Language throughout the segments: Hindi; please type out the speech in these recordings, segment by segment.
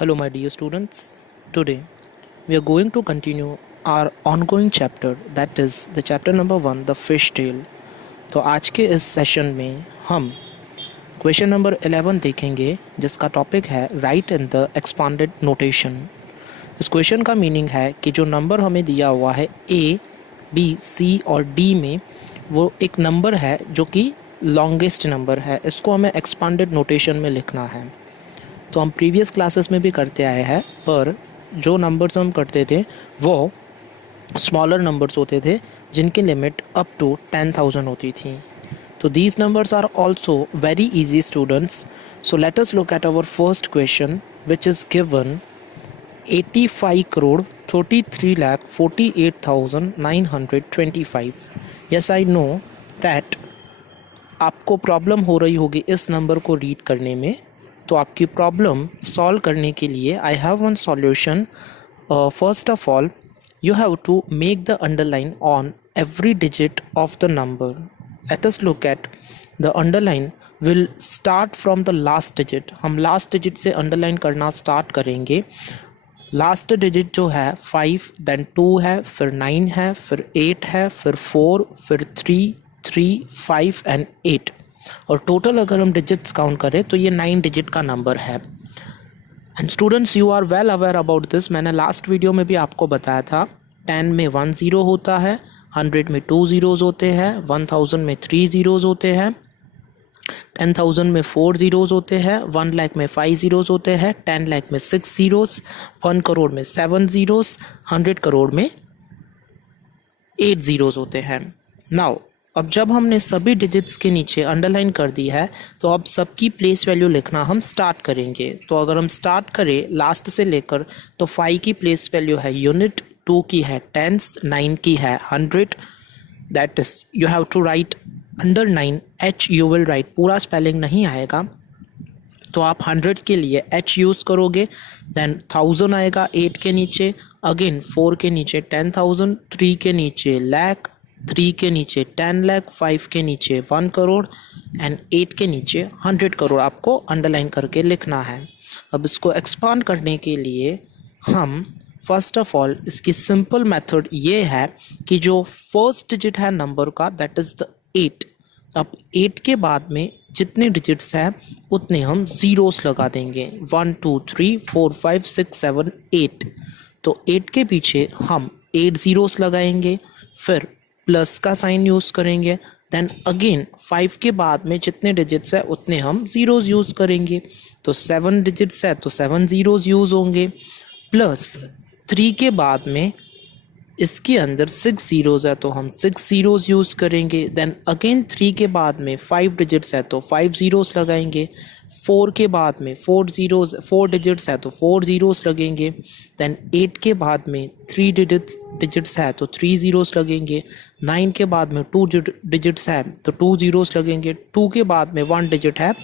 Hello, my dear students. Today we are going to continue our ongoing chapter, that is the chapter number 1, the fish tale. तो आज के इस सेशन में हम क्वेश्चन नंबर 11 देखेंगे, जिसका टॉपिक है right in the expanded notation. इस क्वेश्चन का मीनिंग है कि जो नंबर हमें दिया हुआ है ए, बी, सी और डी में, वो एक नंबर है जो कि लॉन्गेस्ट नंबर है। इसको हमें एक्सपांडेड नोटेशन में लिखना है। तो हम प्रीवियस क्लासेस में भी करते आए हैं, पर जो नंबर्स हम करते थे वो स्मॉलर नंबर्स होते थे जिनकी लिमिट अप टू 10,000 होती थी। तो these numbers are also very easy students. So let us look at our first question which is given 85 crore 33,48,925। Yes, I know that आपको प्रॉब्लम हो रही होगी इस नंबर को रीड करने में। तो आपकी प्रॉब्लम सॉल्व करने के लिए I have one solution. First of all, you have to make the underline on every digit of the number. Let us look at the underline will start from the last digit. हम last digit से underline करना start करेंगे। लास्ट डिजिट जो है 5, देन 2 है, फिर 9 है, फिर 8 है, फिर 4, फिर 3, 5 एंड 8। और टोटल अगर हम डिजिट्स काउंट करें तो ये 9 डिजिट का नंबर है। And students, you are well aware about this. मैंने लास्ट वीडियो में भी आपको बताया था 10 में 1 ज़ीरो होता है, 100 में 2 ज़ीरोज़ होते हैं, 1000 में 3 ज़ीरोज़ होते हैं, 10,000 में 4 ज़ीरोज़ होते हैं, 1 लाख में 5 ज़ीरोज़ होते हैं, 10 लाख में 6 ज़ीरोज़, 1 करोड़ में 7 ज़ीरोज़, 100 करोड़ में 8 ज़ीरोज़ होते हैं। नाउ अब जब हमने सभी डिजिट्स के नीचे अंडरलाइन कर दी है, तो अब सबकी प्लेस वैल्यू लिखना हम स्टार्ट करेंगे। तो अगर हम स्टार्ट करें लास्ट से लेकर, तो 5 की प्लेस वैल्यू है यूनिट, 2 की है टेंस, 9 की है 100। That is you have to write under 9 H. You will write, पूरा स्पेलिंग नहीं आएगा, तो आप 100 के लिए एच यूज़ करोगे। देन 1000 आएगा 8 के नीचे, अगेन 4 के नीचे 10,000, 3 के नीचे लाख, 3 के नीचे 10 लाख, 5 के नीचे 1 करोड़ एंड 8 के नीचे 100 करोड़ आपको अंडरलाइन करके लिखना है। अब इसको एक्सपांड करने के लिए हम फर्स्ट ऑफ ऑल इसकी सिंपल मेथड ये है कि जो फर्स्ट डिजिट है नंबर का, दैट इज़ द 8। अब 8 के बाद में जितने डिजिट्स हैं उतने हम ज़ीरोस लगा देंगे। 1 2 3 4 5 6 7 8। तो 8 के पीछे हम 8 ज़ीरोस लगाएंगे, फिर प्लस का साइन यूज़ करेंगे। देन अगेन 5 के बाद में जितने डिजिट्स है उतने हम ज़ीरोज़ यूज़ करेंगे। तो 7 डिजिट्स है तो 7 ज़ीरोज़ यूज़ होंगे, प्लस 3 के बाद में इसके अंदर 6 ज़ीरोज़ है तो हम 6 ज़ीरोज़ यूज़ करेंगे। देन अगेन 3 के बाद में 5 डिजिट्स है तो 5 ज़ीरोज़ लगाएंगे। 4 के बाद में 4 डिजिट्स है तो 4 ज़ीरोज़ लगेंगे। देन 8 के बाद में 3 डिजिट्स है तो 3 ज़ीरोज़ लगेंगे। 9 के बाद में 2 डिजिट्स है तो 2 ज़ीरोज़ लगेंगे। 2 के बाद में 1 डिजिट है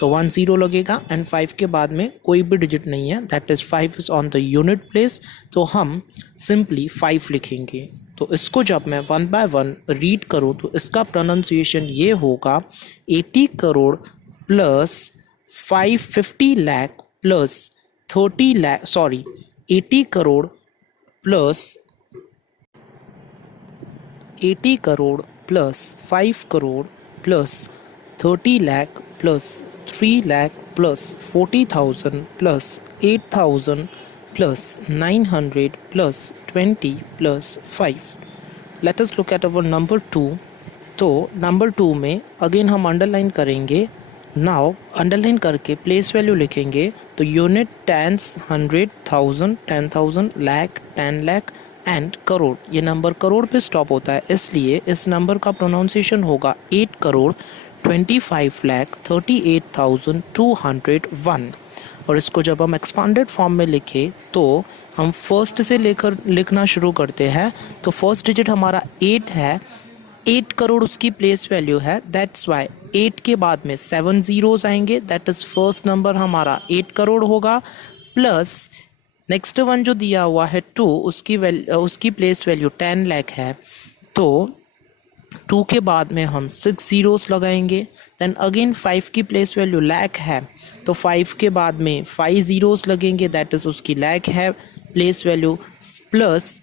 तो 1 ज़ीरो लगेगा। एंड 5 के बाद में कोई भी डिजिट नहीं है, that is 5 is on the unit place, तो हम सिंपली 5 लिखेंगे। तो इसको जब मैं 1 बाय 1 रीड करूँ तो इसका प्रोनाउंसिएशन ये होगा 80 crore plus 550 lakh plus 30 lakh, sorry 80 crore plus 80 crore plus 5 crore plus 30 lakh plus 3 lakh plus 40,000 plus 8,000 plus 900 plus 20 plus 5। Let us look at our number 2। तो नंबर 2 में अगेन हम अंडरलाइन करेंगे। नाउ अंडरलाइन करके प्लेस वैल्यू लिखेंगे। तो unit, tens, 100, 1000, 10,000, lakh, 10 lakh and crore. ये नंबर करोड़ पे स्टॉप होता है, इसलिए इस नंबर का प्रोनाउंसिएशन होगा 8 करोड़ 25 लाख 38,201। और इसको जब हम एक्सपांडेड फॉर्म में लिखें तो हम फर्स्ट से लेकर लिखना शुरू करते हैं। तो फर्स्ट डिजिट हमारा 8 है, 8 करोड़ उसकी प्लेस वैल्यू है, दैट्स वाई 8 के बाद में 7 ज़ीरोज़ आएंगे, दैट इज़ फर्स्ट नंबर हमारा 8 करोड़ होगा। प्लस नेक्स्ट वन जो दिया हुआ है 2, उसकी प्लेस वैल्यू 10 लाख है, तो 2 के बाद में हम 6 ज़ीरोज़ लगाएंगे। देन अगेन 5 की प्लेस वैल्यू लाख है, तो 5 के बाद में 5 ज़ीरोस लगेंगे, दैट इज़ उसकी लैक है प्लेस वैल्यू, प्लस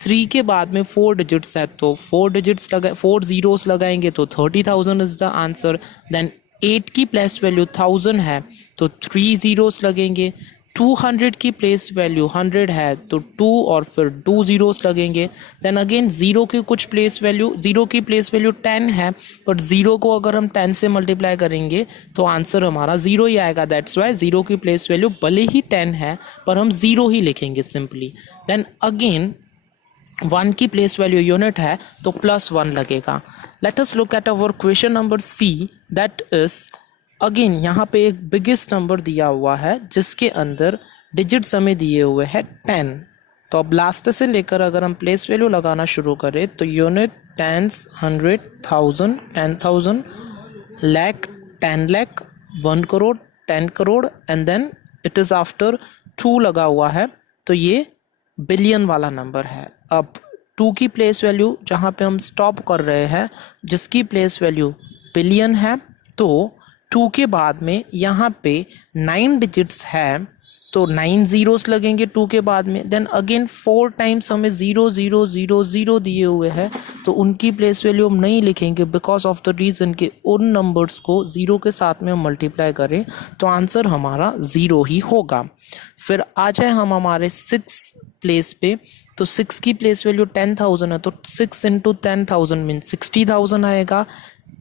3 के बाद में 4 डिजिट्स है तो 4 ज़ीरोस लगाएंगे तो 30,000 इज़ द आंसर। देन 8 की प्लेस वैल्यू 1000 है तो 3 ज़ीरोस लगेंगे। 200 की प्लेस वैल्यू 100 है तो 2 और फिर 2 ज़ीरोस लगेंगे। देन अगेन ज़ीरो की प्लेस वैल्यू 10 है, बट ज़ीरो को अगर हम 10 से मल्टीप्लाई करेंगे तो आंसर हमारा ज़ीरो ही आएगा। दैट्स वाई ज़ीरो की प्लेस वैल्यू भले ही 10 है पर हम ज़ीरो ही लिखेंगे सिंपली। देन अगेन 1 की प्लेस वैल्यू यूनिट है तो +1 लगेगा। Let us look at our question number C, that is again यहाँ पे एक बिगेस्ट नंबर दिया हुआ है जिसके अंदर डिजिट्स हमें दिए हुए हैं 10। तो अब लास्ट से लेकर अगर हम प्लेस वैल्यू लगाना शुरू करें तो unit, tens, 100, 1000, 10,000, lakh, 10 lakh, 1 crore, 10 crore, and then it is after 2 लगा हुआ है तो ये बिलियन वाला नंबर है। अब 2 की प्लेस वैल्यू जहाँ पे हम स्टॉप कर रहे हैं जिसकी प्लेस वैल्यू बिलियन है, तो 2 के बाद में यहाँ पे 9 डिजिट्स है तो 9 ज़ीरोस लगेंगे 2 के बाद में। देन अगेन 4 टाइम्स हमें 0 0 0 0 दिए हुए हैं तो उनकी प्लेस वैल्यू हम नहीं लिखेंगे बिकॉज ऑफ द रीज़न कि उन नंबर्स को 0 के साथ में हम मल्टीप्लाई करें तो आंसर हमारा 0 ही होगा। फिर आ जाए हम हमारे 6 प्लेस पे, तो 6 की प्लेस वैल्यू 10,000 है तो 6 इंटू 10,000 मीन 60,000 आएगा।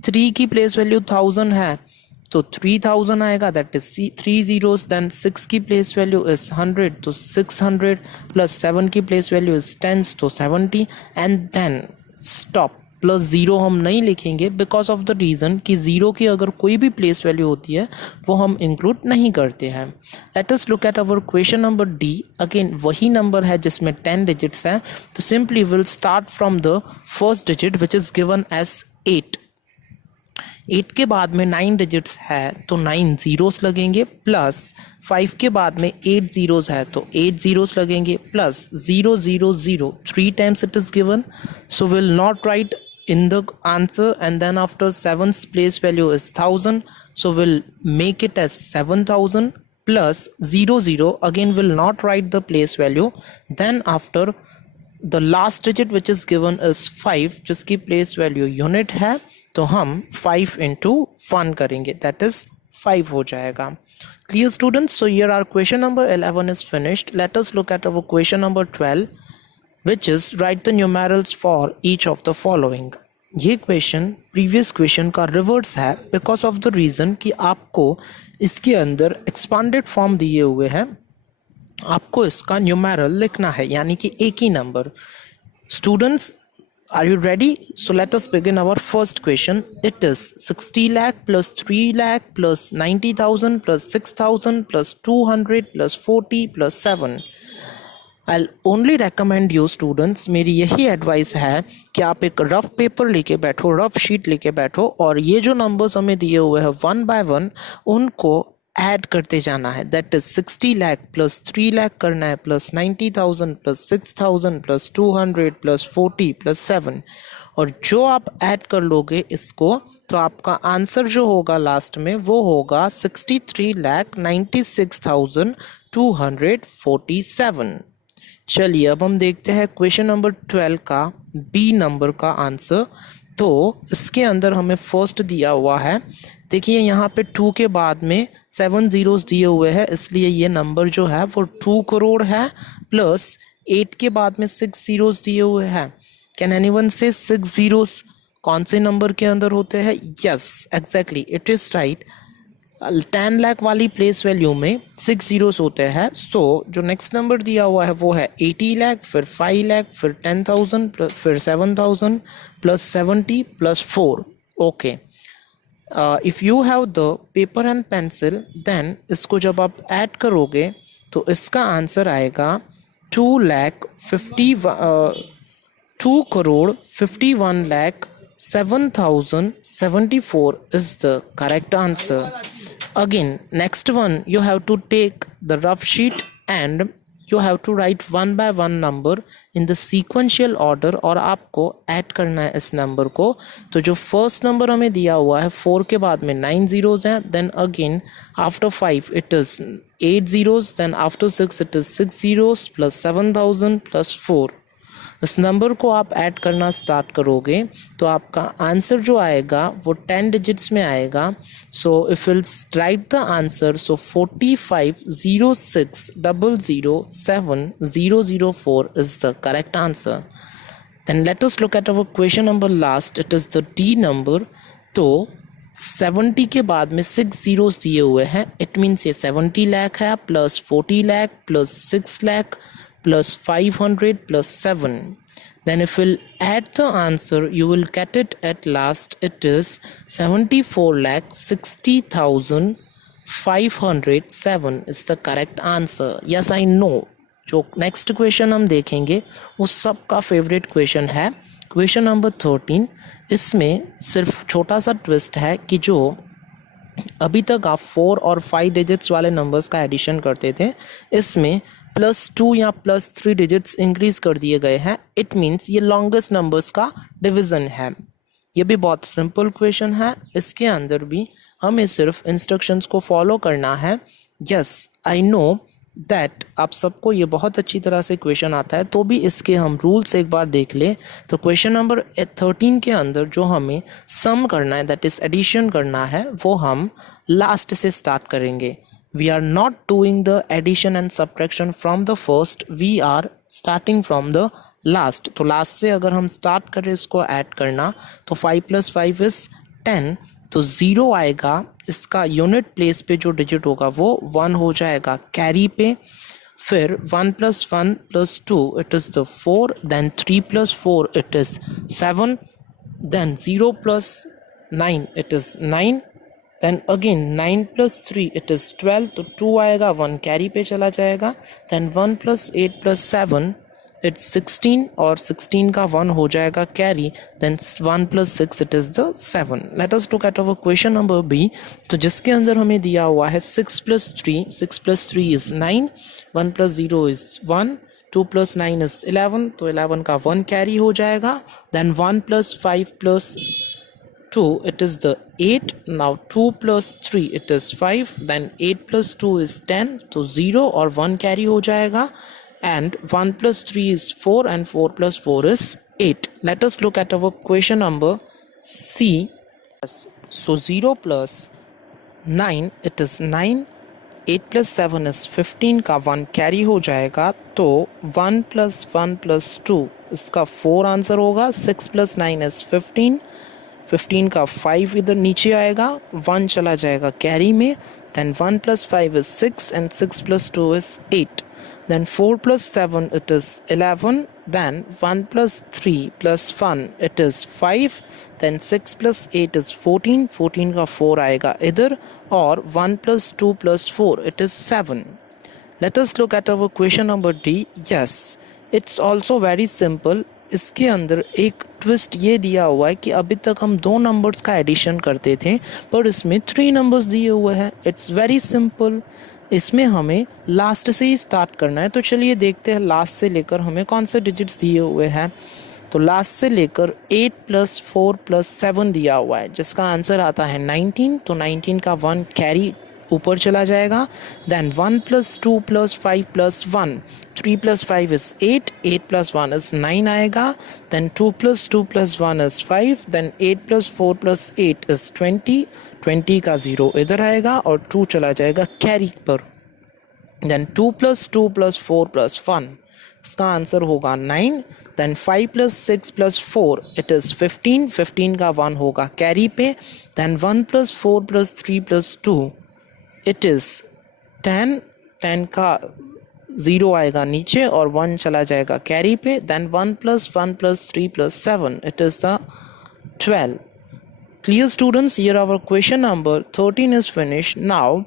3 की प्लेस वैल्यू 1000 है तो 3000 आएगा, दैट इज 3 ज़ीरोस। देन 6 की प्लेस वैल्यू इज 100 तो 600 प्लस 7 की प्लेस वैल्यू इज 10 तो 70, and then stop. Plus zero हम नहीं लिखेंगे बिकॉज ऑफ द रीज़न कि ज़ीरो की अगर कोई भी प्लेस वैल्यू होती है वो हम इंक्लूड नहीं करते हैं। Let us look at our question number D. Again वही नंबर है जिसमें 10 डिजिट्स हैं तो simply will start from the first digit which is given as 8। 8 के बाद में 9 डिजिट्स है तो 9 ज़ीरोस लगेंगे, प्लस 5 के बाद में 8 ज़ीरोस है तो 8 ज़ीरोस लगेंगे, plus 0 0 0 3 times it is given, so will not right in the answer, and then after 7's place value is 1000, so we'll make it as 7000 plus 0 0, again will not write the place value, then after the last digit which is given is 5 जिसकी place value unit है तो हम 5 into 1 करेंगे, that is 5 हो जाएगा। Clear students? So here our question number 11 is finished. Let us look at our question number 12, which is write the numerals for each of the following. ये क्वेश्चन प्रीवियस क्वेश्चन का रिवर्स है बिकॉज ऑफ द रीज़न कि आपको इसके अंदर एक्सपांडेड फॉर्म दिए हुए हैं, आपको इसका न्यूमेरल लिखना है यानी कि एक ही नंबर। Students, are you ready? So let us begin our first question. It is 60 lakh plus 3 lakh plus 90,000 plus 6,000 plus 200 plus 40 plus 7। I'll only recommend you students, मेरी यही एडवाइस है कि आप एक रफ पेपर लेके बैठो, रफ शीट लेके बैठो और ये जो नंबर्स हमें दिए हुए हैं 1 by 1 उनको ऐड करते जाना है। That is 60 lakh plus 3 lakh करना है, plus 90,000 plus 6,000 plus 200 plus 40 plus 7, और जो आप ऐड कर लोगे इसको तो आपका आंसर जो होगा लास्ट में वो होगा 63,96,247। चलिए अब हम देखते हैं क्वेश्चन नंबर 12 का बी नंबर का आंसर। तो इसके अंदर हमें फर्स्ट दिया हुआ है, देखिए यहाँ पे 2 के बाद में 7 ज़ीरोस दिए हुए हैं इसलिए ये नंबर जो है वो 2 करोड़ है, प्लस 8 के बाद में 6 ज़ीरोस दिए हुए हैं। कैन एनीवन से 6 ज़ीरोस कौन से नंबर के अंदर होते हैं? Yes exactly it is right, 10 lakh वाली प्लेस वैल्यू में 6 ज़ीरोस होते हैं। सो जो नेक्स्ट नंबर दिया हुआ है वो है 80 लाख, फिर 5 लाख, फिर 10,000, फिर 7,000 plus 70 plus 4। Okay, if you have the paper and pencil then इसको जब आप ऐड करोगे तो इसका आंसर आएगा 2 crore 51 lakh 7,074 is the correct answer. Again, next one you have to take the rough sheet and you have to write one by one number in the sequential order और आपको ऐड करना है इस नंबर को। तो जो फर्स्ट नंबर हमें दिया हुआ है 4 के बाद में 9 zeros हैं, then again after 5 it is 8 zeros, then after 6 it is 6 zeros plus 7000 plus 4। इस नंबर को आप ऐड करना स्टार्ट करोगे तो आपका आंसर जो आएगा वो 10 डिजिट्स में आएगा। So if will write the answer, so 4506007004 is the correct answer. Then let us look at our question number last, it is the D number. तो 70 के बाद में 6 zeros दिए हुए हैं, इट मीन्स ये 70 लाख है plus 40 lakh plus 6 lakh plus 500 plus 7. Then if we'll add the answer, you will get it at last. It is 74,60,507 is the correct answer. Yes, I know. जो नेक्स्ट क्वेश्चन हम देखेंगे वो सबका फेवरेट क्वेश्चन है, क्वेश्चन नंबर 13। इसमें सिर्फ छोटा सा ट्विस्ट है कि जो अभी तक आप 4 और 5 डिजिट्स वाले नंबर्स का एडिशन करते थे, इसमें +2 या +3 डिजिट्स इंक्रीज कर दिए गए हैं। इट मीन्स ये लॉन्गेस्ट नंबर्स का डिवीजन है। ये भी बहुत सिंपल क्वेश्चन है, इसके अंदर भी हमें सिर्फ इंस्ट्रक्शंस को फॉलो करना है। यस आई नो दैट आप सबको ये बहुत अच्छी तरह से क्वेश्चन आता है, तो भी इसके हम रूल्स एक बार देख ले। तो क्वेश्चन नंबर 13 के अंदर जो हमें सम करना है, दैट इज एडिशन करना है, वो हम लास्ट से स्टार्ट करेंगे। We are not doing the addition and subtraction from the first, we are starting from the last। तो लास्ट से अगर हम स्टार्ट करें इसको ऐड करना, तो 5 + 5 is 10, तो 0 आएगा। इसका यूनिट प्लेस पे जो डिजिट होगा वो 1 हो जाएगा कैरी पे। फिर 1 + 1 + 2 it is the 4, then 3 + 4 it is 7, then 0 + 9 it is 9, then again 9 + 3 it is 12, तो 2 आएगा, 1 कैरी पे चला जाएगा। then 1 + 8 + 7 it's 16, और 16 का 1 हो जाएगा carry, then 1 + 6 it is the 7। let us look at our question number B। तो जिसके अंदर हमें दिया हुआ है 6 + 3, 6 + 3 is 9, 1 + 0 is 1, 2 + 9 is 11, तो 11 का 1 कैरी हो जाएगा। then 1 + 5 + 2 it is the 8, now 2 + 3 it is 5, then 8 + 2 is 10, तो 0 और 1 कैरी हो जाएगा, and 1 + 3 is 4 and 4 + 4 is 8। let us look at our question number C। so 0 + 9 it is 9, 8 + 7 is 15 का 1 कैरी हो जाएगा, तो 1 + 1 + 2 इसका 4 आंसर होगा। 6 + 9 is 15, 15 का 5 इधर नीचे आएगा, 1 चला जाएगा कैरी में, then 1 + 5 is 6 and 6 + 2 is 8, then 4 + 7 it is 11, then 1 + 3 + 1 it is 5, then 6 + 8 is 14, 14 का 4 आएगा इधर, और 1 + 2 + 4 it is 7। let us look at our question number D। yes it's also very simple। इसके अंदर एक ट्विस्ट ये दिया हुआ है कि अभी तक हम 2 नंबर्स का एडिशन करते थे, पर इसमें 3 नंबर्स दिए हुए हैं। इट्स वेरी सिंपल, इसमें हमें लास्ट से ही स्टार्ट करना है। तो चलिए देखते हैं लास्ट से लेकर हमें कौन से डिजिट्स दिए हुए हैं। तो लास्ट से लेकर 8 + 4 + 7 दिया हुआ है, जिसका आंसर आता है 19, तो 19 का 1 कैरी ऊपर चला जाएगा। then 1 + 2 + 5 + 1, 3 + 5 is 8, 8 + 1 is 9 आएगा। then 2 + 2 + 1 is 5, then 8 + 4 + 8 is 20, 20 का 0 इधर आएगा और 2 चला जाएगा कैरी पर। then 2 + 2 + 4 + 1 इसका आंसर होगा 9, then 5 + 6 + 4 it is 15, 15 का 1 होगा कैरी पे, then 1 + 4 + 3 + 2 it is 10, 10 का 0 आएगा नीचे और 1 चला जाएगा कैरी पे, then 1 + 1 + 3 + 7 it is the 12। clear students, here our question number 13 is finished। now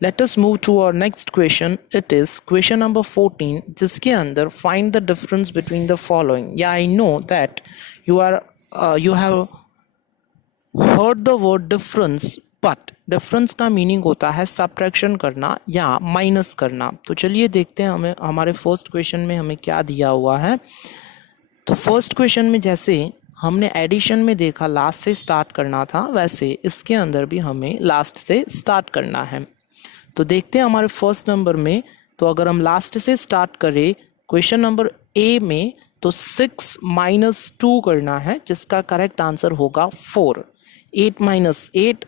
let us move to our next question। it is question number 14, जिसके अंदर find the difference between the following। yeah I know that you have heard the word difference, but difference का मीनिंग होता है सब्ट्रैक्शन करना या माइनस करना। तो चलिए देखते हैं हमें हमारे फर्स्ट क्वेश्चन में हमें क्या दिया हुआ है। तो फर्स्ट क्वेश्चन में जैसे हमने एडिशन में देखा लास्ट से स्टार्ट करना था, वैसे इसके अंदर भी हमें लास्ट से स्टार्ट करना है। तो देखते हैं हमारे फर्स्ट नंबर में, तो अगर हम लास्ट से स्टार्ट करें क्वेश्चन नंबर ए में, तो 6 माइनस 2 करना है, जिसका करेक्ट आंसर होगा 4। 8 minus 8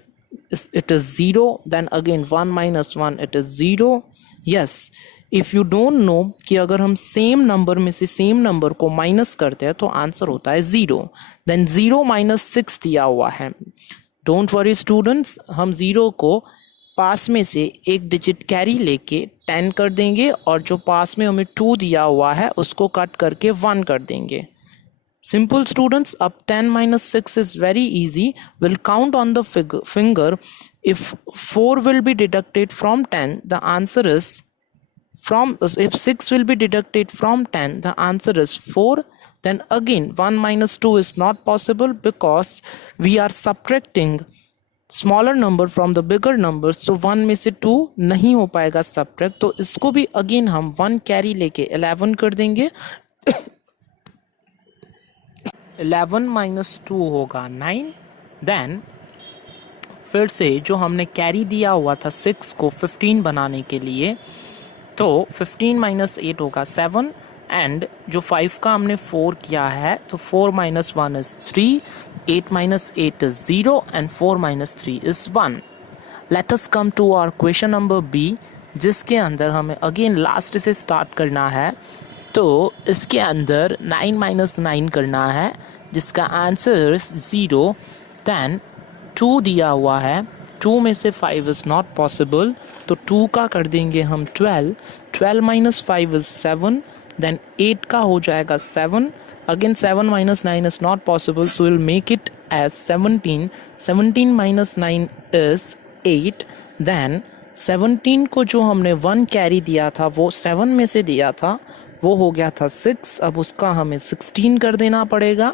it is 0, then again 1 minus 1 it is 0. yes, if you don't know कि अगर हम सेम नंबर में से सेम नंबर को माइनस करते हैं तो आंसर होता है 0, then 0 माइनस 6 दिया हुआ है। डोंट वरी स्टूडेंट्स, हम 0 को पास में से एक डिजिट कैरी लेके 10 कर देंगे और जो पास में हमें 2 दिया हुआ है उसको कट करके 1 कर देंगे। Simple students, up 10 minus 6 is very easy. We'll count on the finger. If 4 will be deducted from 10, the answer is if 6 will be deducted from 10, the answer is 4. Then again 1 minus 2 is not possible because we are subtracting smaller number from the bigger numbers. So 1 में से 2 नहीं हो पाएगा subtract, तो इसको भी again हम 1 कैरी लेके 11 कर देंगे। 11 माइनस 2 होगा 9। देन फिर से जो हमने कैरी दिया हुआ था 6 को 15 बनाने के लिए, तो 15 माइनस 8 होगा 7, एंड जो 5 का हमने 4 किया है तो 4 minus 1 is 3, 8 minus 8 is 0 and 4 minus 3 is 1। Let us come to our question number B, जिसके अंदर हमें अगेन लास्ट से स्टार्ट करना है। तो इसके अंदर 9 माइनस 9 करना है, जिसका आंसर 0। दैन 2 दिया हुआ है, 2 में से 5 इज़ नॉट पॉसिबल, तो 2 का कर देंगे हम 12। 12 माइनस 5 इज़ 7, देन 8 का हो जाएगा 7। Again 7 minus 9 is not possible, so will make it as 17। 17 minus 9 is 8। Then 17 को जो हमने 1 कैरी दिया था वो 7 में से दिया था, वो हो गया था 6। अब उसका हमें 16 कर देना पड़ेगा,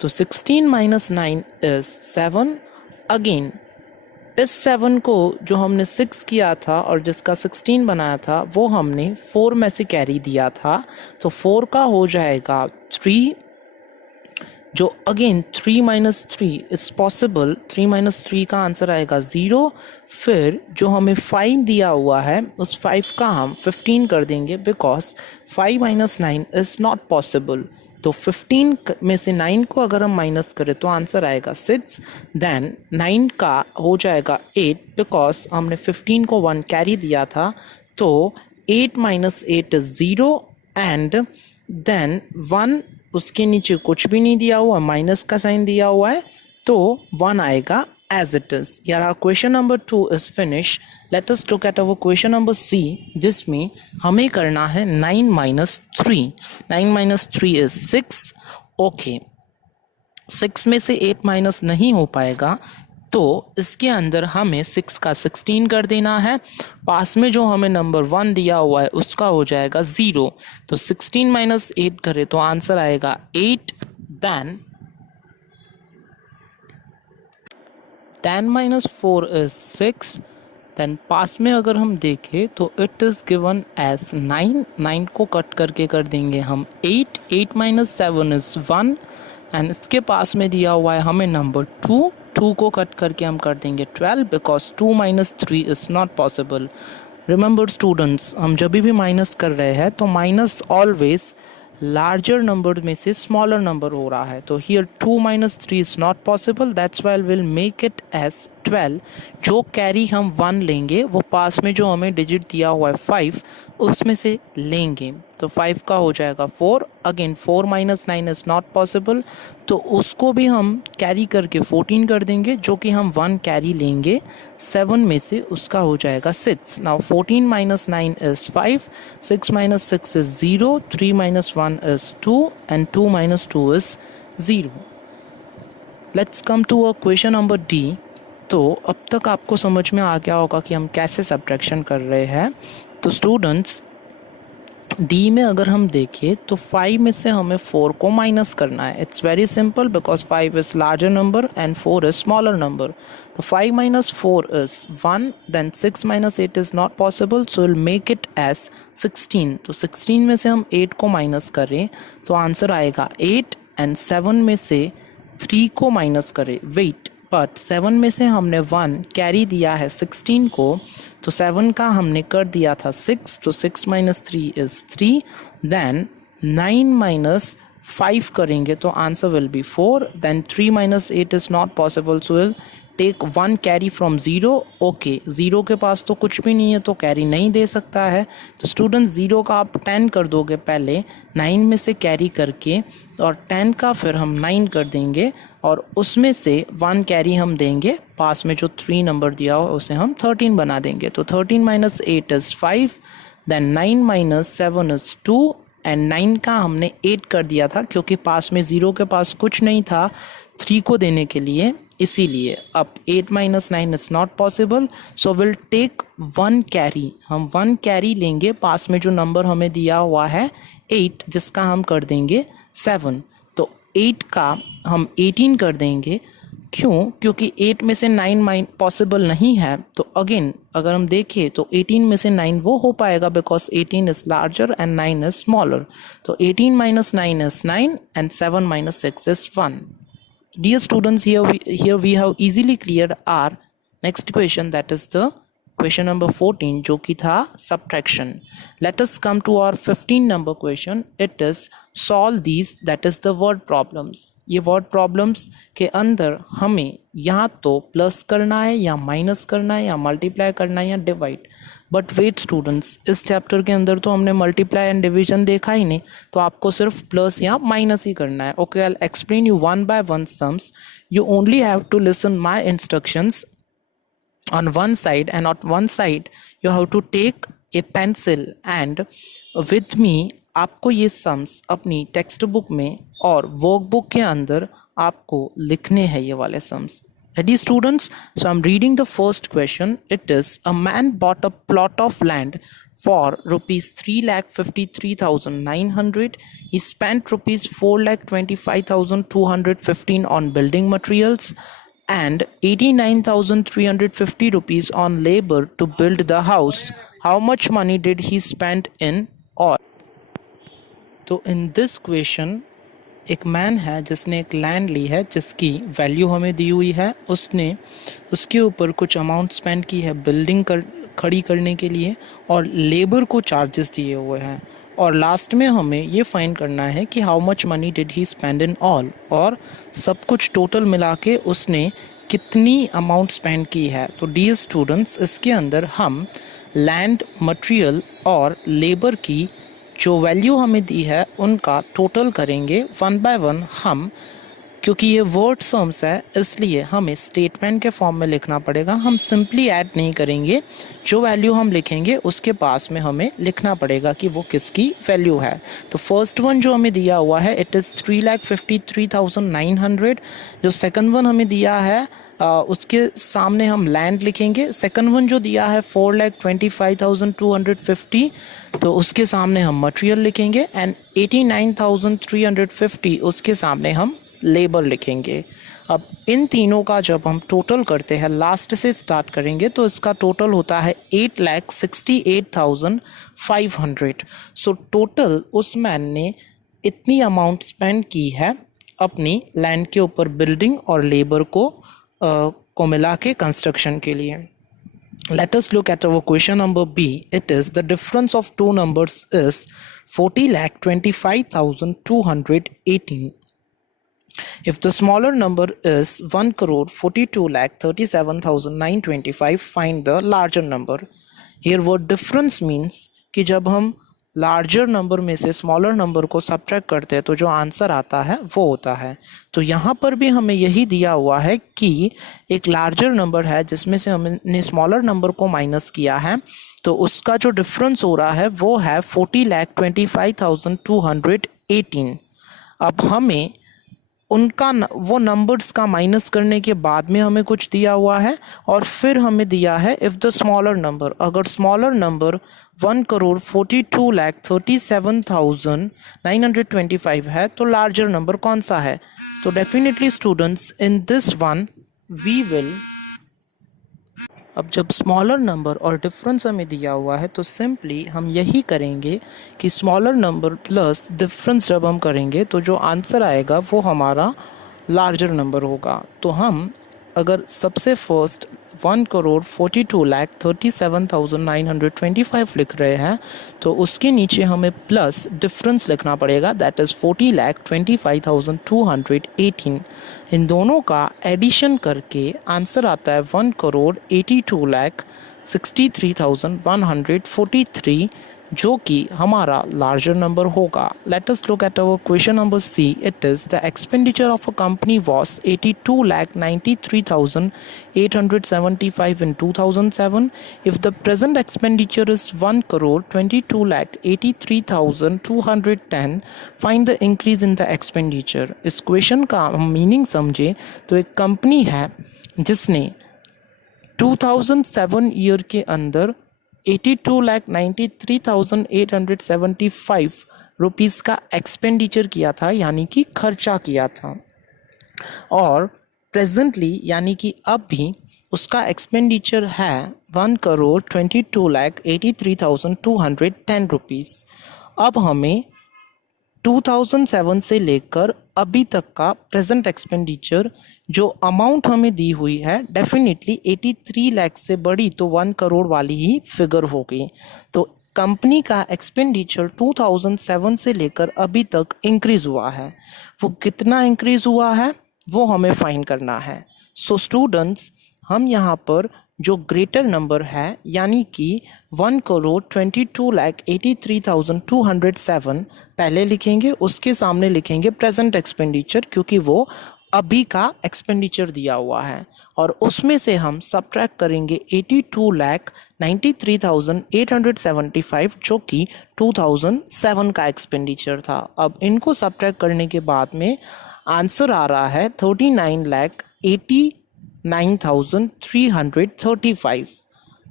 तो 16 माइनस 9 इज 7। अगेन इस 7 को जो हमने 6 किया था और जिसका 16 बनाया था वो हमने 4 में से कैरी दिया था, तो 4 का हो जाएगा 3, जो again 3 minus 3 is possible. 3 minus 3 का आंसर आएगा 0। फिर जो हमें 5 दिया हुआ है उस 5 का हम 15 कर देंगे, because 5 minus 9 is not possible. तो 15 में से 9 को अगर हम माइनस करें तो आंसर आएगा 6। देन 9 का हो जाएगा 8, बिकॉज हमने 15 को 1 कैरी दिया था, तो 8 माइनस 8 इज़ 0, एंड देन 1 उसके नीचे कुछ भी नहीं दिया हुआ, माइनस का साइन दिया हुआ है, तो 1 आएगा एज इट इज। यार question number 2 is finish. Let us look at our question number C, जिसमें हमें करना है 9 माइनस 3। 9 minus 3 is 6। ओके, 6 में से 8 माइनस नहीं हो पाएगा, तो इसके अंदर हमें 6 का 16 कर देना है। पास में जो हमें नंबर 1 दिया हुआ है उसका हो जाएगा 0, तो 16 माइनस 8 करें तो आंसर आएगा 8। Then 10 minus 4 is 6। देन पास में अगर हम देखें तो इट इज़ गिवन एज 9। 9 को कट करके कर देंगे हम 8। 8 माइनस 7 इज़ 1, एंड इसके पास में दिया हुआ है हमें नंबर 2। 2 को कट करके हम कर देंगे 12, because 2 minus 3 is not possible. Remember students, हम जब भी माइनस कर रहे हैं तो माइनस ऑलवेज लार्जर नंबर में से स्मॉलर नंबर हो रहा है, तो here 2 minus 3 is not possible, that's why will make it as 12। जो कैरी हम 1 लेंगे वो पास में जो हमें डिजिट दिया हुआ है 5 उसमें से लेंगे, तो 5 का हो जाएगा 4। Again 4 minus 9 is not possible, तो उसको भी हम कैरी करके 14 कर देंगे, जो कि हम 1 कैरी लेंगे 7 में से, उसका हो जाएगा 6। Now 14 minus 9 is 5, 6 minus 6 is 0, 3 minus 1 is 2, and 2 minus 2 is 0। Let's come to a question number D. तो अब तक आपको समझ में आ गया होगा कि हम कैसे सब्ट्रैक्शन कर रहे हैं। तो स्टूडेंट्स, डी में अगर हम देखें तो 5 में से हमें 4 को माइनस करना है. It's very simple because 5 is larger number and 4 is smaller number. तो 5 minus 4 is 1, then 6 minus 8 is not possible, so we'll make it as 16. तो 16 में से हम 8 को माइनस करें तो आंसर आएगा 8 एंड 7 में से 3 को माइनस करें. वेट, बट 7 में से हमने 1 कैरी दिया है 16 को, तो 7 का हमने कर दिया था 6, तो 6 minus 3 is 3. देन 9 minus 5 करेंगे तो answer will be 4. Then 3 minus 8 is not possible, so we'll take 1 carry from 0. Okay, 0 के पास तो कुछ भी नहीं है तो कैरी नहीं दे सकता है. तो स्टूडेंट 0 का आप 10 कर दोगे पहले 9 में से कैरी करके, और 10 का फिर हम 9 कर देंगे और उसमें से 1 कैरी हम देंगे. पास में जो 3 नंबर दिया हो उसे हम 13 बना देंगे. तो 13 minus 8 is 5. Then 9 minus 7 is 2. And 9 का हमने 8 कर दिया था क्योंकि पास में 0 के पास कुछ नहीं था 3 को देने के लिए, इसीलिए. अब 8 minus 9 is not possible, so we'll take 1 carry. हम 1 कैरी लेंगे, पास में जो नंबर हमें दिया हुआ है 8, जिसका हम कर देंगे 7. तो 8 का हम 18 कर देंगे. क्यों? क्योंकि 8 में से 9 पॉसिबल नहीं है. तो अगेन अगर हम देखें तो 18 में से 9 वो हो पाएगा because 18 is larger and 9 is smaller. तो 18 minus 9 is 9 and 7 minus 6 is 1. Dear students, here we have easily cleared our next question, that is the question number 14, जो कि था subtraction. Let us come to our 15 number question. It is solve these, that is the word problems. ये word problems के अंदर हमें या तो प्लस करना है या माइनस करना है या मल्टीप्लाई करना है या डिवाइड. बट वेट स्टूडेंट्स, इस चैप्टर के अंदर तो हमने मल्टीप्लाई एंड डिवीजन देखा ही नहीं, तो आपको सिर्फ प्लस या माइनस ही करना है. Okay, I will explain you one by one sums. You only have to listen my instructions on one side, and on one side you have to take a pencil and with me आपको ये सम्स अपनी टेक्स्ट बुक में और वर्कबुक के अंदर आपको लिखने हैं ये वाले sums. Ready students? So I'm reading the first question. It is, a man bought a plot of land for rupees 3,53,900. He spent rupees 4,25,215 on building materials and 89,350 rupees on labor to build the house. How much money did he spend in all? तो in this question एक मैन है जिसने एक लैंड ली है जिसकी वैल्यू हमें दी हुई है. उसने उसके ऊपर कुछ अमाउंट स्पेंड की है बिल्डिंग खड़ी करने के लिए और लेबर को चार्जेस दिए हुए हैं. और लास्ट में हमें ये फाइंड करना है कि how much money did he spend in all, और सब कुछ टोटल मिला के उसने कितनी अमाउंट स्पेंड की है. तो डियर स्टूडेंट्स, इसके अंदर हम लैंड, मटेरियल और लेबर की जो वैल्यू हमें दी है उनका टोटल करेंगे वन बाय वन. हम क्योंकि ये वर्ड सम्स है इसलिए हमें स्टेटमेंट के फॉर्म में लिखना पड़ेगा. हम सिंपली ऐड नहीं करेंगे, जो वैल्यू हम लिखेंगे उसके पास में हमें लिखना पड़ेगा कि वो किसकी वैल्यू है. तो फर्स्ट वन जो हमें दिया हुआ है इट इज़ 3,53,900. जो सेकंड वन हमें दिया है उसके सामने हम लैंड लिखेंगे. सेकंड वन जो दिया है 4,25,250, तो उसके सामने हम मटेरियल लिखेंगे. एंड 89,350 उसके सामने हम लेबर लिखेंगे. अब इन तीनों का जब हम टोटल करते हैं, लास्ट से स्टार्ट करेंगे, तो इसका टोटल होता है 8,68,500. सो टोटल उस मैन ने इतनी अमाउंट स्पेंड की है अपनी लैंड के ऊपर बिल्डिंग और लेबर को मिला के कंस्ट्रक्शन के लिए. Let us look at our question number B. It is, the difference of two numbers is 40,25,218. If the smaller number is 1,42,37,925, find the larger number. Here word difference means कि जब हम लार्जर नंबर में से स्मॉलर नंबर को सब्ट्रैक्ट करते हैं तो जो आंसर आता है वो होता है. तो यहाँ पर भी हमें यही दिया हुआ है कि एक लार्जर नंबर है जिसमें से हमने स्मॉलर नंबर को माइनस किया है, तो उसका जो डिफरेंस हो रहा है वो है 40,25,218. अब हमें वो नंबर्स का माइनस करने के बाद में हमें कुछ दिया हुआ है, और फिर हमें दिया है इफ़ द स्मॉलर नंबर, अगर स्मॉलर नंबर 1,42,37,925 है तो लार्जर नंबर कौन सा है। तो definitely students in this one we will, अब जब स्मॉलर नंबर और डिफरेंस हमें दिया हुआ है तो सिंपली हम यही करेंगे कि स्मॉलर नंबर प्लस डिफरेंस जब हम करेंगे तो जो आंसर आएगा वो हमारा लार्जर नंबर होगा। तो हम अगर सबसे फर्स्ट 1,42,37,925 लिख रहे हैं तो उसके नीचे हमें प्लस डिफरेंस लिखना पड़ेगा, दैट इज़ 40,25,218। इन दोनों का एडिशन करके आंसर आता है 1,82,63,143, जो कि हमारा लार्जर नंबर होगा। Let us look at our question number C. It is the expenditure of a company was 82,93,875 in 2007. If the present expenditure is 1,22,83,210, find the increase in the expenditure. इस क्वेश्चन का हम मीनिंग समझे तो एक कंपनी है जिसने 2007 ईयर के अंदर 82,93,875 रुपीज़ का एक्सपेंडिचर किया था, यानी कि खर्चा किया था, और प्रेजेंटली यानी कि अब भी उसका एक्सपेंडिचर है 1,22,83,210 रुपीज़। अब हमें 2007 से लेकर अभी तक का प्रेजेंट एक्सपेंडिचर जो अमाउंट हमें दी हुई है डेफिनेटली 83 लाख से बड़ी तो 1 करोड़ वाली ही फिगर हो गई। तो कंपनी का एक्सपेंडिचर 2007 से लेकर अभी तक इंक्रीज हुआ है, वो कितना इंक्रीज हुआ है वो हमें फाइंड करना है। सो स्टूडेंट्स हम यहाँ पर जो ग्रेटर नंबर है यानी कि 1,22,83,207 पहले लिखेंगे, उसके सामने लिखेंगे प्रेजेंट एक्सपेंडिचर क्योंकि वो अभी का एक्सपेंडिचर दिया हुआ है, और उसमें से हम सब्ट्रैक्ट करेंगे 82,93,875 जो कि 2007 का एक्सपेंडिचर था। अब इनको सब्ट्रैक्ट करने के बाद में आंसर आ रहा है 39,89,335,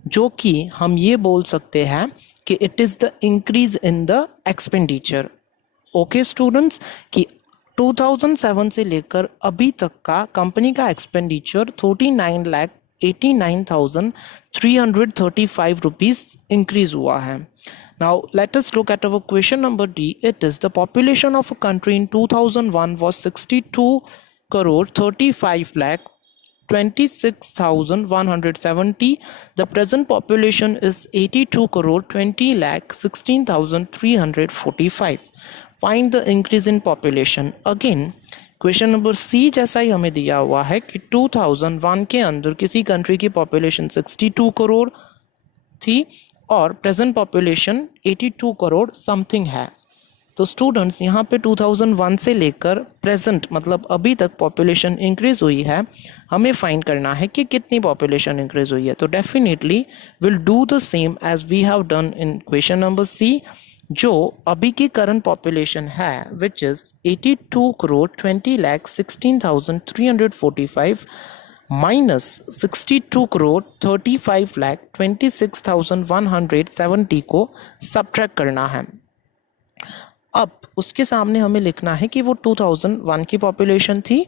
जो कि हम ये बोल सकते हैं कि it is the increase in the expenditure. Okay students कि 2007 से लेकर अभी तक का कंपनी का एक्सपेंडिचर 39,89,335 रुपीज़ इंक्रीज हुआ है। Now let us look at our question number D. It is the population of a country in 2001 was 62 crore 35 lakh 26,170. The present population is 82 crore 20 lakh 16,345. Find the increase in population. Again question number C जैसा ही हमें दिया हुआ है कि 2001 के अंदर किसी कंट्री की पॉपुलेशन 62 करोड़ थी और प्रेजेंट पॉपुलेशन 82 करोड़ समथिंग है। तो स्टूडेंट्स यहाँ पे 2001 से लेकर प्रेजेंट मतलब अभी तक पॉपुलेशन इंक्रीज हुई है, हमें फाइंड करना है कि कितनी पॉपुलेशन इंक्रीज हुई है। तो definitely will do the same as we have done in question number C. जो अभी की करंट पॉपुलेशन है which is 82 crore 20 lakh 16,345 minus 62 crore 35 lakh 26,170 को सब्ट्रैक्ट करना है। अब उसके सामने हमें लिखना है कि वो 2001 की पॉपुलेशन थी,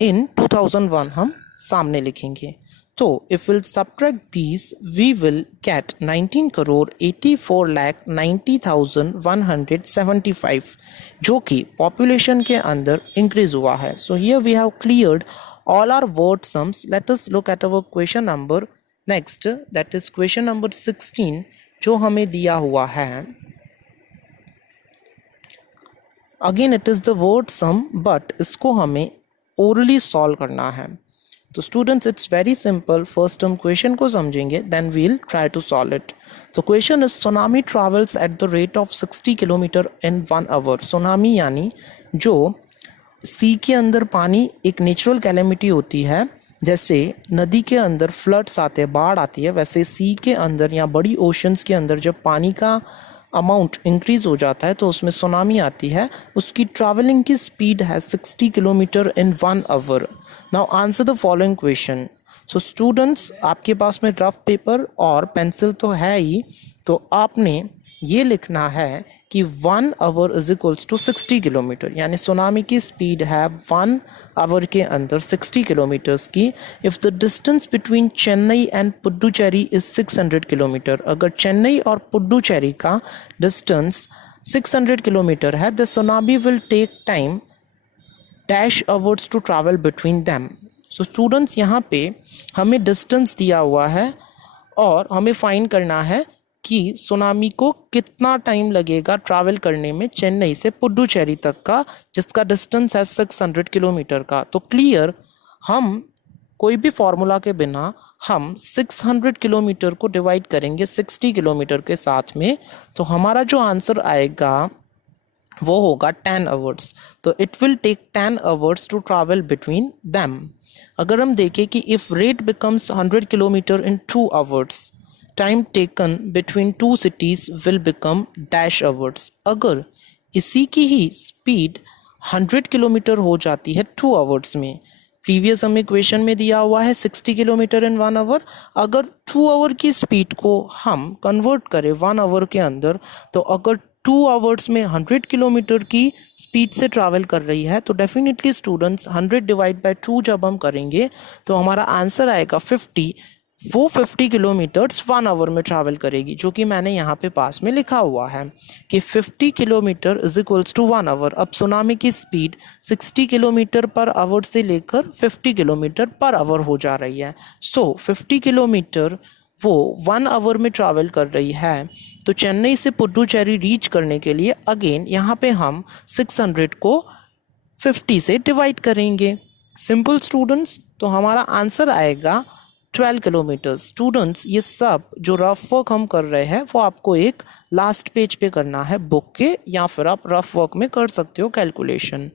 इन 2001 हम सामने लिखेंगे। तो if will subtract these we will get 19 crore 84 lakh 90,175 जो कि पॉपुलेशन के अंदर इंक्रीज हुआ है। So here we have cleared all our word sums. Let us look at our question number next, that is question number 16 जो हमें दिया हुआ है। Again it is the word sum but इसको हमें orally solve करना है। तो students it's very simple, first हम क्वेश्चन को समझेंगे then we'll try to solve it. तो question is tsunami travels at the rate of 60 kilometre in 1 hour. Tsunami यानी जो सी के अंदर पानी एक नेचुरल कैलेमिटी होती है, जैसे नदी के अंदर फ्लड्स आते हैं, बाढ़ आती है, वैसे सी के अंदर या बड़ी ओशंस के अंदर जब पानी का अमाउंट इंक्रीज हो जाता है तो उसमें सुनामी आती है। उसकी ट्रैवलिंग की स्पीड है 60 kilometre in 1 hour. Now answer the following question. So students, आपके पास में रफ पेपर और पेंसिल तो है ही, तो आपने ये लिखना है कि 1 hour is equals to 60 kilometre, यानी सुनामी की स्पीड है 1 आवर के अंदर 60 किलोमीटर्स की। If the distance between Chennai and Puducherry is 600 kilometre, अगर चेन्नई और पुडुचेरी का डिस्टेंस 600 किलोमीटर है, the tsunami will take time dash hours to travel between them. So students, यहाँ पे हमें डिस्टेंस दिया हुआ है और हमें फाइंड करना है कि सुनामी को कितना टाइम लगेगा ट्रैवल करने में चेन्नई से पुडुचेरी तक का, जिसका डिस्टेंस है 600 किलोमीटर का। तो क्लियर, हम कोई भी फॉर्मूला के बिना हम 600 किलोमीटर को डिवाइड करेंगे 60 किलोमीटर के साथ में, तो हमारा जो आंसर आएगा वो होगा 10 आवर्स। तो it will take 10 hours to travel between them. अगर हम देखें कि if rate becomes 100 kilometre in 2 hours, time taken between 2 cities will become dash hours. अगर इसी की ही स्पीड 100 किलोमीटर हो जाती है 2 आवर्स में, प्रीवियस हमें क्वेश्चन में दिया हुआ है 60 किलोमीटर इन 1 आवर, अगर 2 आवर की स्पीड को हम कन्वर्ट करें 1 आवर के अंदर, तो अगर 2 आवर्स में 100 किलोमीटर की स्पीड से ट्रैवल कर रही है, तो डेफिनेटली स्टूडेंट्स 100 डिवाइड बाय 2 जब हम करेंगे तो हमारा आंसर आएगा 50। वो 50 किलोमीटर्स 1 आवर में ट्रैवल करेगी, जो कि मैंने यहाँ पे पास में लिखा हुआ है कि 50 kilometre is equals to 1 hour. अब सुनामी की स्पीड 60 किलोमीटर पर आवर से लेकर 50 किलोमीटर पर आवर हो जा रही है। सो 50 किलोमीटर वो 1 आवर में ट्रैवल कर रही है। तो चेन्नई से पुडुचेरी रीच करने के लिए अगेन यहाँ पे हम 600 को 50 से डिवाइड करेंगे। सिंपल स्टूडेंट्स, तो हमारा आंसर आएगा 12 किलोमीटर। स्टूडेंट्स, ये सब जो रफ वर्क हम कर रहे हैं वो आपको एक लास्ट पेज पे करना है बुक के, या फिर आप रफ वर्क में कर सकते हो कैलकुलेशन।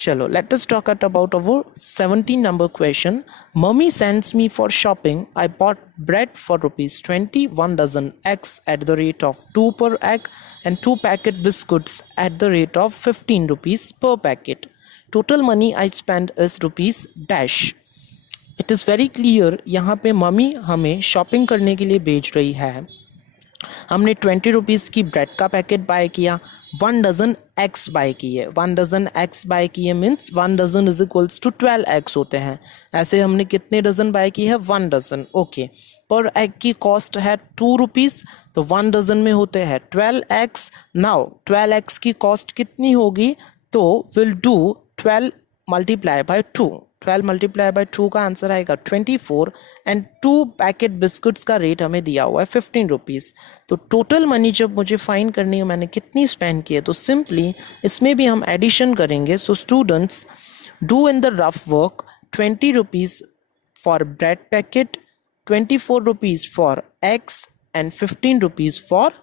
चलो, let us talk about our 17 number question. Mummy sends me for shopping. I bought bread for ₹20, 1 dozen eggs at the rate of 2 per egg and 2 packet biscuits at the rate of 15 rupees per packet. Total money I spent is rupees dash. It is very clear, यहाँ पे मम्मी हमें शॉपिंग करने के लिए भेज रही है। हमने 20 रुपीज़ की ब्रेड का पैकेट बाय किया, 1 डज़न एग्स बाय किए। 1 डज़न एग्स बाय किए means 1 dozen is equals to 12 eggs होते हैं। ऐसे हमने कितने डज़न बाय की है? 1 डज़न। ओके, पर एग की कॉस्ट है 2 रुपीज़, तो 1 डज़न में होते हैं 12 एग्स। नाउ 12 एग्स की कॉस्ट कितनी होगी? तो will do 12 multiply by 2। 12 multiply by 2 का आंसर आएगा 24 एंड 2 पैकेट बिस्कुट्स का रेट हमें दिया हुआ है 15 रुपीज़। तो टोटल मनी जब मुझे फाइंड करनी है मैंने कितनी स्पेंड की है, तो सिंपली इसमें भी हम एडिशन करेंगे। So students, do in the rough work 20 rupees for bread packet, 24 rupees for eggs and 15 rupees for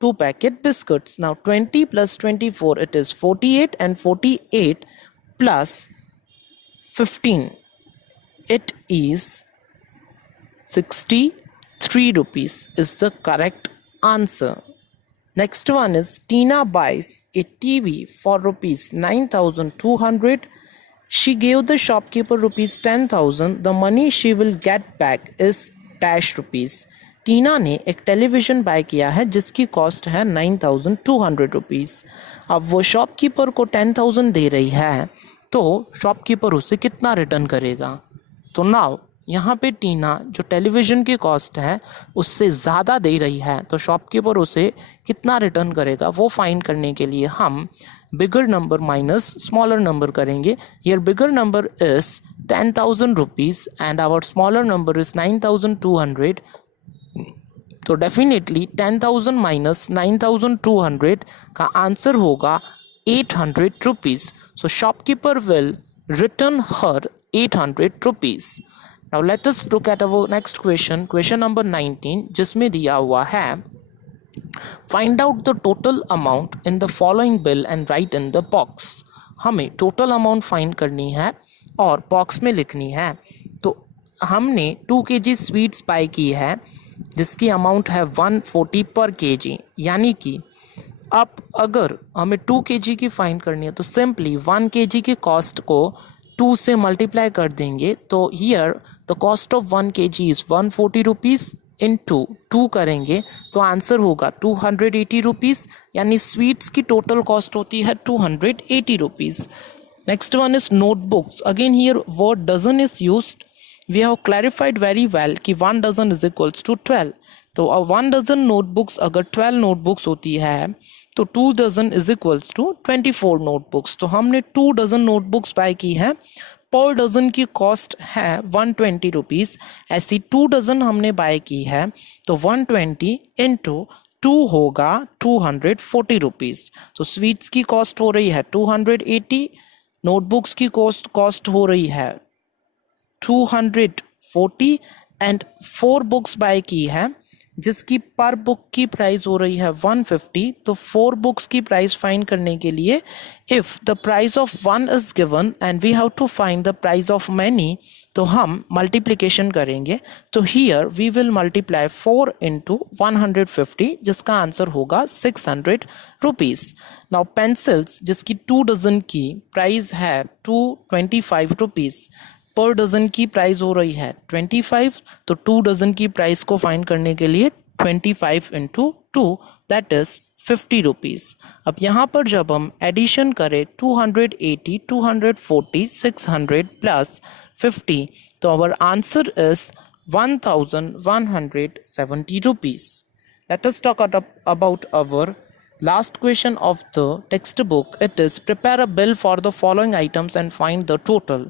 2 packet biscuits. Now 20 plus 24 it is 48 and 48 plus 15 it is 63 rupees is the correct answer. Next one is Tina buys a TV for rupees 9,200. She gave the shopkeeper rupees 10,000. The money she will get back is dash rupees. टीना ने एक टेलीविज़न बाय किया है जिसकी कॉस्ट है 9,200 रुपीज़। अब वो शॉपकीपर को 10,000 दे रही है, तो शॉपकीपर उसे कितना रिटर्न करेगा? तो नाउ यहाँ पे टीना जो टेलीविज़न की कॉस्ट है उससे ज़्यादा दे रही है, तो शॉपकीपर उसे कितना रिटर्न करेगा वो फाइंड करने के लिए हम bigger number minus smaller number करेंगे। Here bigger number is 10,000 rupees and our smaller number is 9,200। तो डेफिनेटली 10,000 माइनस 9,200 का आंसर होगा 800 rupees. So shopkeeper will return her 800 rupees. Now let us look at our next question, question number 19, जिसमें दिया हुआ है find out the total amount in the following bill and right in the box. हमें टोटल अमाउंट फाइंड करनी है और बॉक्स में लिखनी है। तो हमने 2 kg स्वीट्स बाय की है जिसकी अमाउंट है 140 पर केजी, यानी कि अब अगर हमें 2 केजी की फाइंड करनी है तो सिंपली 1 केजी की कॉस्ट को 2 से मल्टीप्लाई कर देंगे। तो here the cost of 1 KG is 140 rupees, into 2 करेंगे तो आंसर होगा 280 रुपीज़, यानी स्वीट्स की टोटल कॉस्ट होती है 280 rupees. Next one is notebooks. Again here word dozen is used. We have clarified very well कि 1 डजन इज इक्वल्स टू 12। तो 1 डजन नोटबुक्स अगर 12 नोटबुक्स होती है तो 2 dozen is equals to 24 notebooks. तो हमने 2 डजन नोटबुक्स बाय की है, पर डजन की कॉस्ट है 120 रुपीज़। ऐसी 2 डजन हमने बाय की है तो 120 इंटू 2 होगा 240 रुपीज़। तो स्वीट्स की कॉस्ट हो रही है 280, नोटबुक्स की कॉस्ट हो रही है 240 एंड 4 बुक्स बाय की है जिसकी पर बुक की प्राइस हो रही है 150। तो 4 बुक्स की प्राइस फाइंड करने के लिए if the price of 1 is given and we have to find the price of many, तो हम मल्टीप्लिकेशन करेंगे। तो here we will multiply 4 into 150 जिसका आंसर होगा 600 रुपीज़। नाउ पेंसिल्स जिसकी 2 डजन की प्राइस है 225 रुपीज़, पर डजन की प्राइस हो रही है 25। तो 2 डजन की प्राइस को फाइंड करने के लिए 25 इंटू 2 दैट इज 50 रुपीज़। अब यहाँ पर जब हम एडिशन करें 280, 240, 600 प्लस 50, तो our answer is 1170 rupees. Let us talk about our last question of the textbook. It is prepare a bill for the following items and find the total.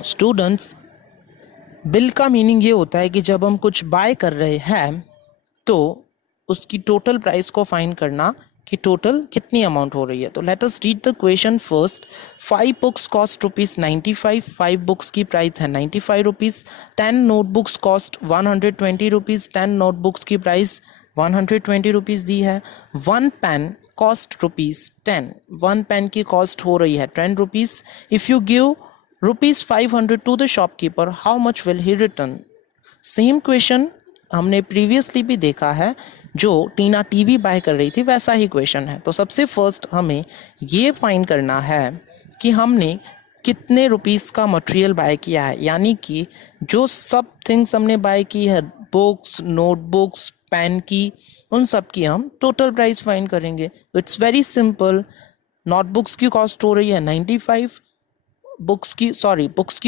Students, bill का मीनिंग ये होता है कि जब हम कुछ बाय कर रहे हैं तो उसकी टोटल प्राइस को फाइंड करना कि टोटल कितनी अमाउंट हो रही है। तो let us read the question first. 5 books cost ₹95, 5 books की प्राइस है 95 rupees. 10 notebooks cost 120 rupees, 10 notebooks की प्राइस 120 रुपीज़ दी है। 1 पेन कॉस्ट ₹10, 1 पेन की कॉस्ट हो रही है 10 rupees. If you give ₹500 to the shopkeeper, how much will he return? Same question हमने प्रीवियसली भी देखा है, जो टीना टीवी बाय कर रही थी वैसा ही क्वेश्चन है। तो सबसे फर्स्ट हमें ये फाइंड करना है कि हमने कितने रुपीस का मटेरियल बाय किया है, यानी कि जो सब थिंग्स हमने बाय की है, बुक्स, नोटबुक्स, पेन की, उन सब की हम टोटल प्राइस फाइंड करेंगे। तो इट्स वेरी सिंपल। नोटबुक्स की कॉस्ट हो रही है 95, बुक्स की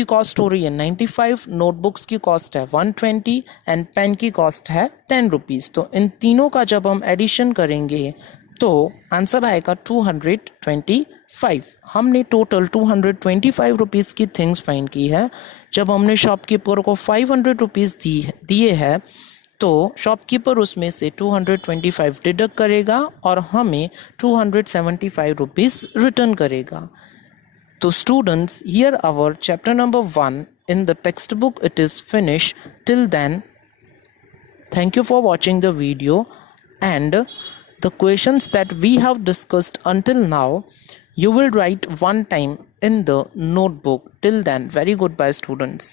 कॉस्ट हो रही है 95, नोटबुक्स की कॉस्ट है 120 एंड पेन की कॉस्ट है 10 रुपीज़। तो इन तीनों का जब हम एडिशन करेंगे तो आंसर आएगा 225। हमने टोटल 225 रुपीज़ की थिंग्स फाइंड की है। जब हमने शॉपकीपर को 500 रुपीज़ दिए हैं तो शॉपकीपर उसमें से 225 डिडक्ट करेगा और हमें 275 रुपीज़ रिटर्न करेगा। So students, here our chapter number 1 in the textbook it is finished. Till then, thank you for watching the video, and the questions that we have discussed until now you will write one time in the notebook. Till then, very goodbye students.